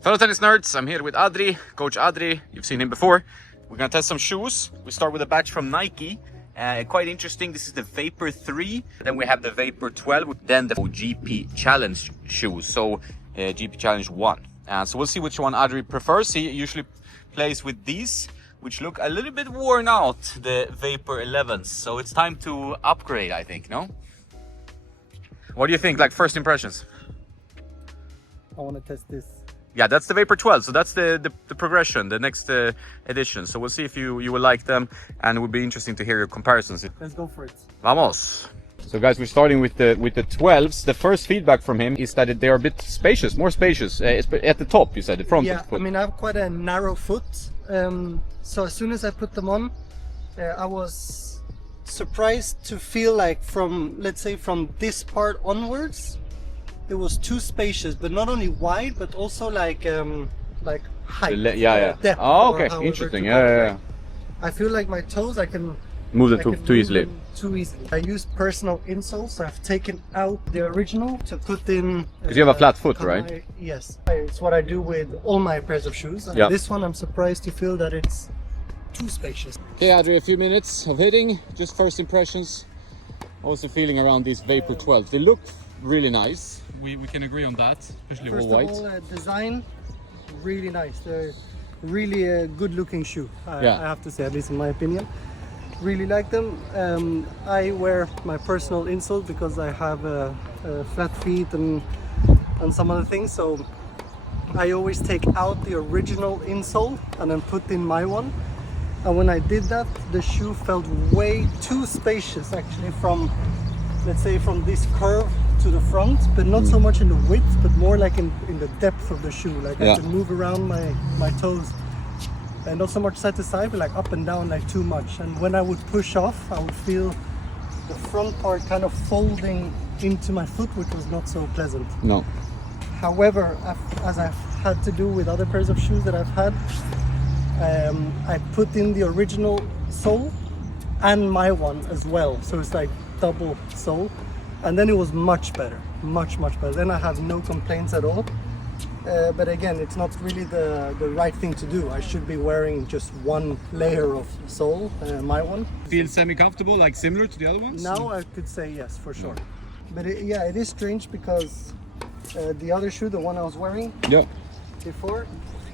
Fellow tennis nerds, I'm here with Adri, Coach Adri. You've seen him before. We're gonna test some shoes. We start with a batch from Nike. Quite interesting. This is the Vapor 3. Then we have the Vapor 12. Then the GP Challenge shoes. So GP Challenge 1. So we'll see which one Adri prefers. He usually plays with these, which look a little bit worn out, the Vapor 11s. So it's time to upgrade, I think, no? What do you think, like first impressions? I want to test this. Yeah, that's the Vapor 12, so that's the progression, the next edition. So we'll see if you will like them, and it would be interesting to hear your comparisons. Let's go for it. Vamos! So guys, we're starting with the 12s. The first feedback from him is that they are a bit spacious, more spacious, at the top, you said, the front Yeah, of the foot. I mean, I have quite a narrow foot, so as soon as I put them on, I was surprised to feel like from, let's say, from this part onwards, it was too spacious, but not only wide, but also like height. Depth, oh, okay, interesting. Yeah. I feel like my toes, I can Move them too easily. Too easily. I use personal insoles. So I've taken out the original to put in. Because you have a flat foot, right? Yes, it's what I do with all my pairs of shoes. And this one, I'm surprised to feel that it's too spacious. Okay, Adri, a few minutes of hitting. Just first impressions. Also feeling around these Vapor 12. They look really nice. We can agree on that, especially all white. First of all, design, really nice. They're really a good-looking shoe. I have to say, at least in my opinion. Really like them. I wear my personal insole because I have flat feet and some other things. So I always take out the original insole and then put in my one. And when I did that, the shoe felt way too spacious, actually, from, let's say, from this curve to the front, but not so much in the width, but more like in the depth of the shoe. Like I can move around my toes, and not so much side to side, but like up and down, like too much. And when I would push off, I would feel the front part kind of folding into my foot, which was not so pleasant. No. However, as I've had to do with other pairs of shoes that I've had, I put in the original sole and my one as well. So it's like double sole. And then it was much better, much better. Then I have no complaints at all. But again, it's not really the right thing to do. I should be wearing just one layer of sole, my one. Feels semi-comfortable, like similar to the other ones? Now I could say yes, for sure. But it is strange because the other shoe, the one I was wearing before,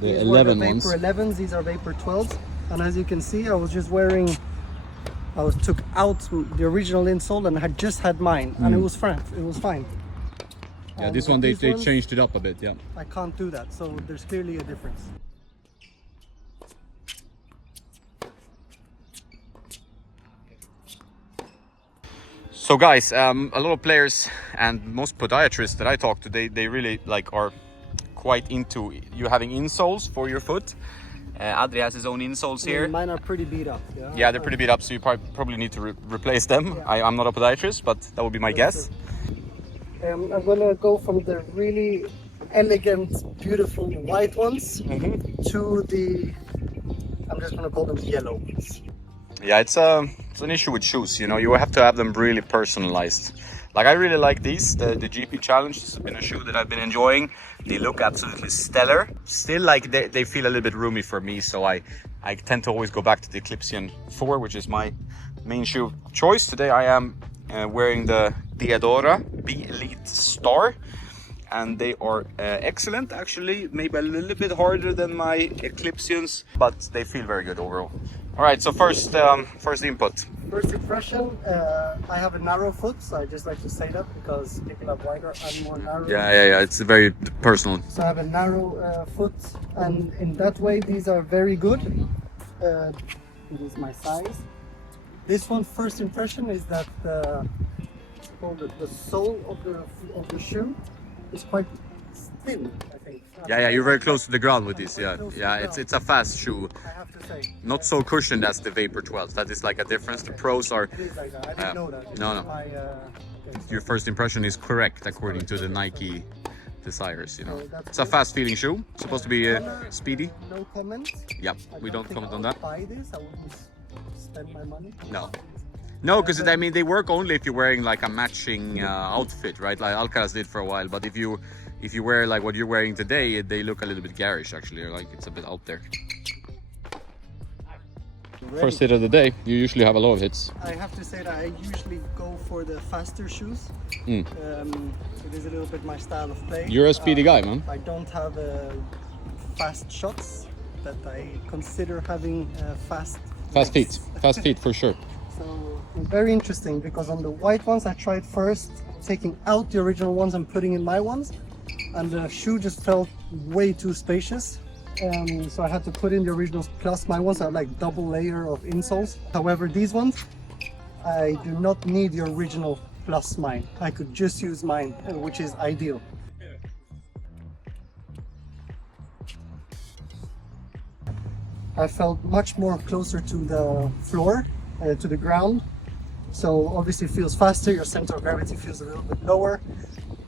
the 11 Vapor ones. 11s, these are Vapor 12s. And as you can see, I was just wearing, took out the original insole and had just had mine, and it was fine. Yeah, And this one they these ones, changed it up a bit, yeah. I can't do that, so there's clearly a difference. So guys, a lot of players and most podiatrists that I talk to, they really are quite into you having insoles for your foot. Adri has his own insoles here. Mine are pretty beat up. Yeah, they're pretty beat up, so you probably need to replace them. Yeah. I'm not a podiatrist, but that would be my guess. I'm gonna go from the really elegant, beautiful white ones to the, I'm just gonna call them yellow ones. Yeah, it's an issue with shoes, you have to have them really personalized. Like I really like these, the GP Challenge. This has been a shoe that I've been enjoying. They look absolutely stellar. Still, like they feel a little bit roomy for me, so I tend to always go back to the Eclipsion 4, which is my main shoe of choice. Today I am wearing the Diadora B Elite Star, and they are excellent, actually. Maybe a little bit harder than my Eclipsions, but they feel very good overall. All right, so first input. First impression, I have a narrow foot, so I just like to say that because people have wider and more narrow. Yeah, it's very personal. So I have a narrow foot, and in that way, these are very good. It is my size. This one, first impression, is that the sole of the shoe is quite thin, I think. Yeah, you're very close to the ground with this. Yeah, it's a fast shoe. I have to say. Not so cushioned as the Vapor 12. That is like a difference. The pros are. It is like that. I didn't know that. No. Your first impression is correct according to the Nike desires. It's a fast feeling shoe. It's supposed to be speedy. No comment. Yeah, we don't comment on that. Buy this. I wouldn't spend my money. No, because they work only if you're wearing like a matching outfit, right? Like Alcaraz did for a while. But if you if you wear like what you're wearing today, they look a little bit garish actually, or like it's a bit out there. First hit of the day. You usually have a lot of hits. I have to say that I usually go for the faster shoes. It is a little bit my style of play. You're a speedy guy, man. I don't have fast shots, but I consider having fast feet. Fast feet for sure. So very interesting, because on the white ones I tried first taking out the original ones and putting in my ones, and the shoe just felt way too spacious. So I had to put in the originals plus my ones. I have like double layer of insoles. However, these ones, I do not need the original plus mine. I could just use mine, which is ideal. I felt much more closer to the floor, to the ground. So obviously it feels faster, your center of gravity feels a little bit lower,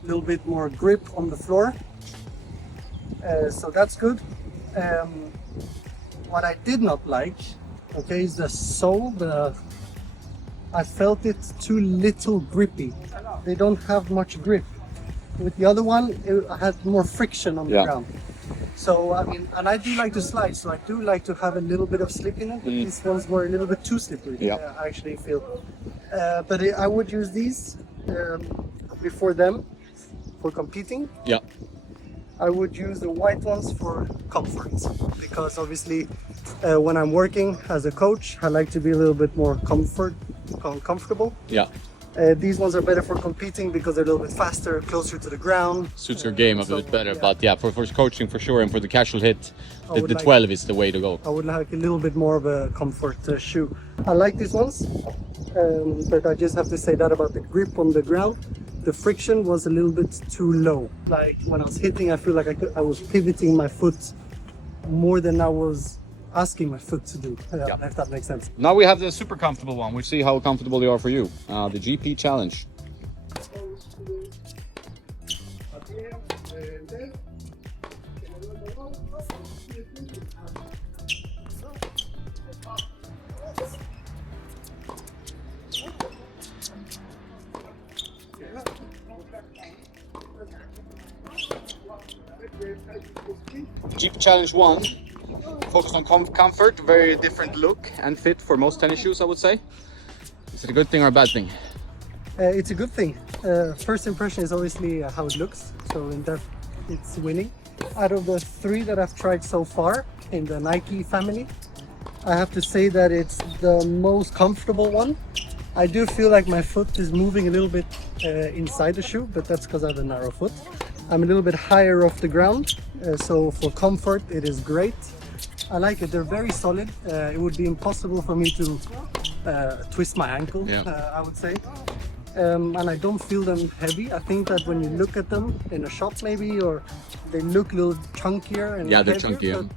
a little bit more grip on the floor. So that's good. What I did not like, okay, is the sole. I felt it too little grippy. They don't have much grip. With the other one, it had more friction on the ground. So I mean, and I do like to slide, so I do like to have a little bit of slip in it. But these ones were a little bit too slippery. I actually feel. But I would use these before them for competing. Yeah. I would use the white ones for comfort, because obviously when I'm working as a coach, I like to be a little bit more comfortable. Yeah. These ones are better for competing because they're a little bit faster, closer to the ground. Suits your game a bit better, but yeah, for coaching for sure, and for the casual hit, the 12 is the way to go. I would like a little bit more of a comfort shoe. I like these ones, but I just have to say that about the grip on the ground. The friction was a little bit too low. Like when I was hitting, I feel like I was pivoting my foot more than I was asking my foot to do, if that makes sense. Now we have the super comfortable one. We'll see how comfortable they are for you. The GP Challenge. GP Challenge 1, focused on comfort, very different look and fit for most tennis shoes, I would say. Is it a good thing or a bad thing? It's a good thing. First impression is obviously how it looks, so in that it's winning. Out of the 3 that I've tried so far in the Nike family, I have to say that it's the most comfortable one. I do feel like my foot is moving a little bit inside the shoe, but that's because I have a narrow foot. I'm a little bit higher off the ground, so for comfort it is great. I like it. They're very solid. It would be impossible for me to twist my ankle, I would say. And I don't feel them heavy. I think that when you look at them in a shop maybe, or they look a little chunkier and they're heavier, chunky,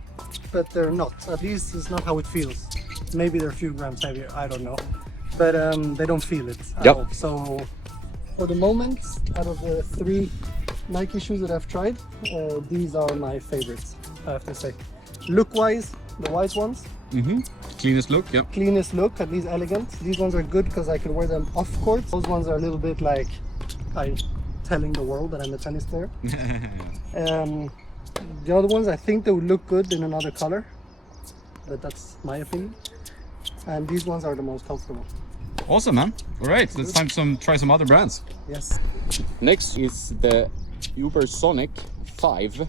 but they're not. At least it's not how it feels. Maybe they're a few grams heavier, I don't know. But they don't feel it at all. So for the moment, out of the 3 Nike shoes that I've tried, these are my favorites, I have to say. Look-wise, the white ones. Cleanest look, Cleanest look, at least elegant. These ones are good because I can wear them off court. Those ones are a little bit like I'm telling the world that I'm a tennis player. The other ones, I think they would look good in another color, but that's my opinion. And these ones are the most comfortable. Awesome, man. All right, let's try some other brands. Yes. Next is the UberSonic 5.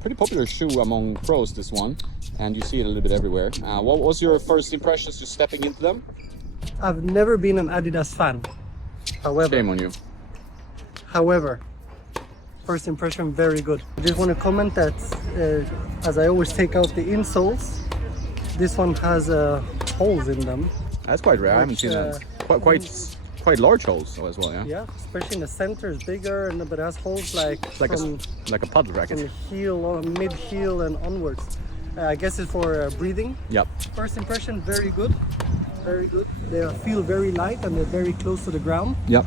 Pretty popular shoe among pros, this one, and you see it a little bit everywhere. What was your first impressions just stepping into them? I've never been an Adidas fan. However, shame on you. However, first impression, very good. I just want to comment that as I always take out the insoles, this one has holes in them. That's quite rare. I haven't seen that. Quite large holes as well, yeah? Yeah, especially in the center is bigger, but it has holes like a puddle racket. From heel or mid-heel and onwards. I guess it's for breathing. Yep. First impression, very good. Very good. They feel very light and they're very close to the ground. Yep.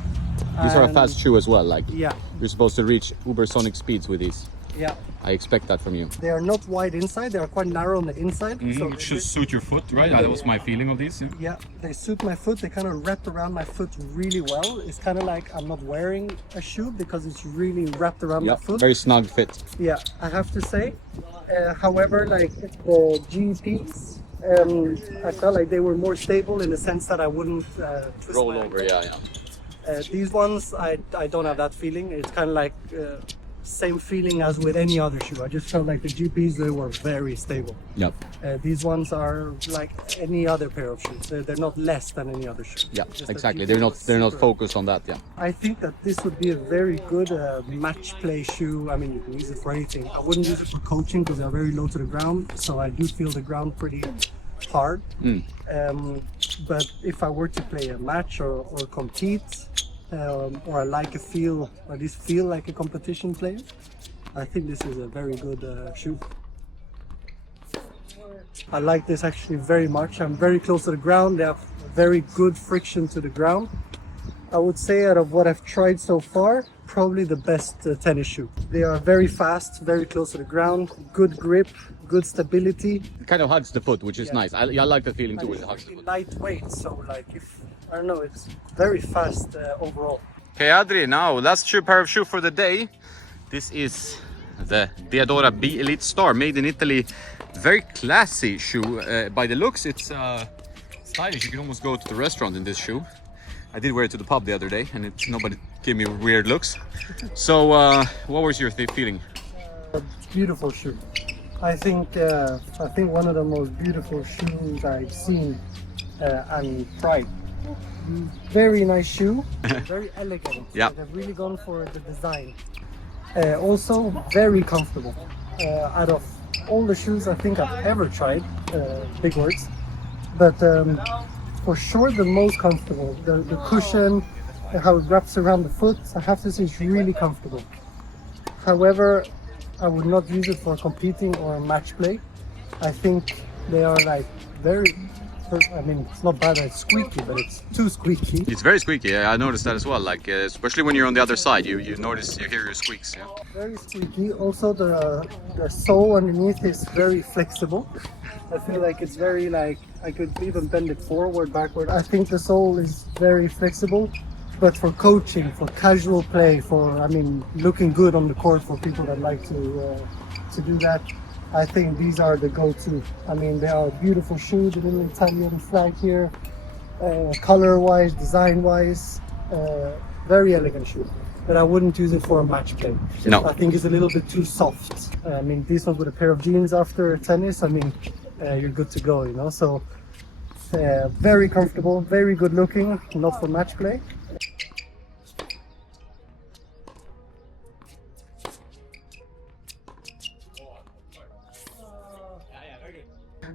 These are a fast shoe as well. Like, you're supposed to reach UberSonic speeds with these. Yeah. I expect that from you. They are not wide inside, they are quite narrow on the inside. So Which should suit your foot, right? That was my feeling of these. yeah, they suit my foot. They kind of wrap around my foot really well. It's kind of like I'm not wearing a shoe because it's really wrapped around my foot. Very snug fit. Yeah, I have to say. However, like the GPs, I felt like they were more stable in the sense that I wouldn't twist Roll my over, ankle. yeah. These ones, I don't have that feeling. It's kind of like same feeling as with any other shoe. I just felt like the GPs, they were very stable. Yep. These ones are like any other pair of shoes. They're not less than any other shoe. Yeah, Just exactly. that They're not super- focused on that. Yeah. I think that this would be a very good match play shoe. I mean, you can use it for anything. I wouldn't use it for coaching because they're very low to the ground. So I do feel the ground pretty hard. But if I were to play a match or compete, or I like a feel, or at least feel like a competition player, I think this is a very good shoe. I like this actually very much. I'm very close to the ground. They have very good friction to the ground. I would say out of what I've tried so far, probably the best tennis shoe. They are very fast, very close to the ground, good grip, good stability. It kind of hugs the foot, which is Yeah. nice. I like the feeling too. And When it it's hugs the really foot. lightweight, so like if, I don't know, it's very fast overall. Okay, Adri, now last pair of shoe for the day. This is the Diadora B Elite Star, made in Italy. Very classy shoe. By the looks, it's stylish. You can almost go to the restaurant in this shoe. I did wear it to the pub the other day, and nobody gave me weird looks. So, what was your feeling? Beautiful shoe. I think one of the most beautiful shoes I've seen and tried. Very nice shoe, very elegant. Yeah. They've really gone for the design. Also very comfortable. Out of all the shoes I think I've ever tried, big words, but for sure the most comfortable. The cushion, how it wraps around the foot, I have to say it's really comfortable. However, I would not use it for competing or match play. I think they are like very, I mean, it's not bad that it's squeaky, but it's too squeaky. It's very squeaky. Yeah, I noticed that as well. Like, especially when you're on the other side, you hear your squeaks. Yeah. Very squeaky. Also, the sole underneath is very flexible. I feel like it's very like, I could even bend it forward, backward. I think the sole is very flexible. But for coaching, for casual play, I mean, looking good on the court for people that like to do that, I think these are the go-to. I mean, they are a beautiful shoe, the little Italian flag here, color-wise, design-wise, very elegant shoe. But I wouldn't use it for a match play. No. I think it's a little bit too soft. I mean, this one with a pair of jeans after tennis, I mean, you're good to go, you know. So, very comfortable, very good looking, not for match play.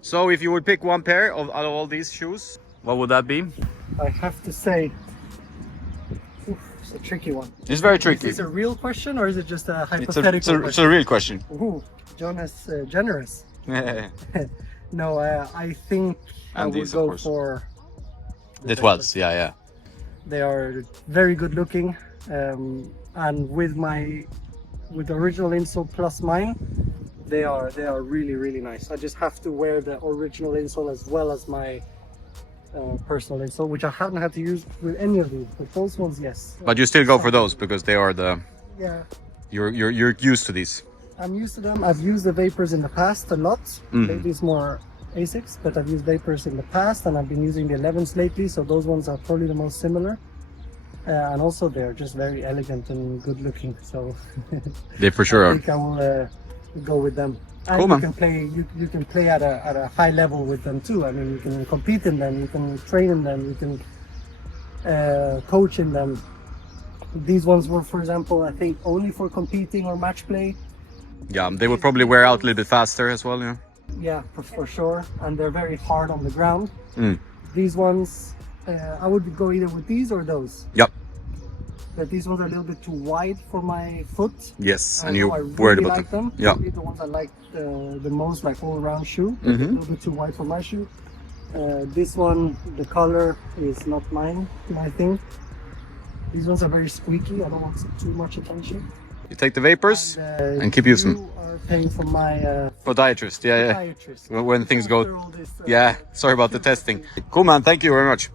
So, if you would pick one pair out of all these shoes, what would that be? I have to say, it's a tricky one. It's very Is tricky. this a real question or is it just a It's hypothetical a question? real question. Ooh, Jonas, generous. No, I think I And would these, of go course. for The 12s, yeah. They are very good looking, and with the original insole plus mine, they are really nice. I just have to wear the original insole as well as my personal insole, which I haven't had to use with any of these, but those ones, yes. But you still go for those because they are Yeah, you're used to these. I'm used to them. I've used the Vapors in the past a lot. Lately it's more Asics, but I've used Vapors in the past, and I've been using the 11s lately, so those ones are probably the most similar. And also they're just very elegant and good looking, so They for sure I are. think I will go with them. And Cool, you man. can play you can play at a high level with them too. I mean, you can compete in them, you can train in them, you can coach in them. These ones were, for example, I think only for competing or match play. Yeah, they would probably wear out a little bit faster as well. Yeah. Yeah, for sure. And they're very hard on the ground. These ones, I would go either with these or those. Yep. But these ones are a little bit too wide for my foot. Yes, and I you know I worried really about like them. them. Yeah. Probably the ones I like the most, like all-around shoe. A little bit too wide for my shoe. This one, the color is not my thing. These ones are very squeaky. I don't want too much attention. You take the vapors and keep using them. You are paying for my Podiatrist, yeah. podiatrist. When things go, After all this, yeah. Sorry about the testing. Cool, man. Thank you very much.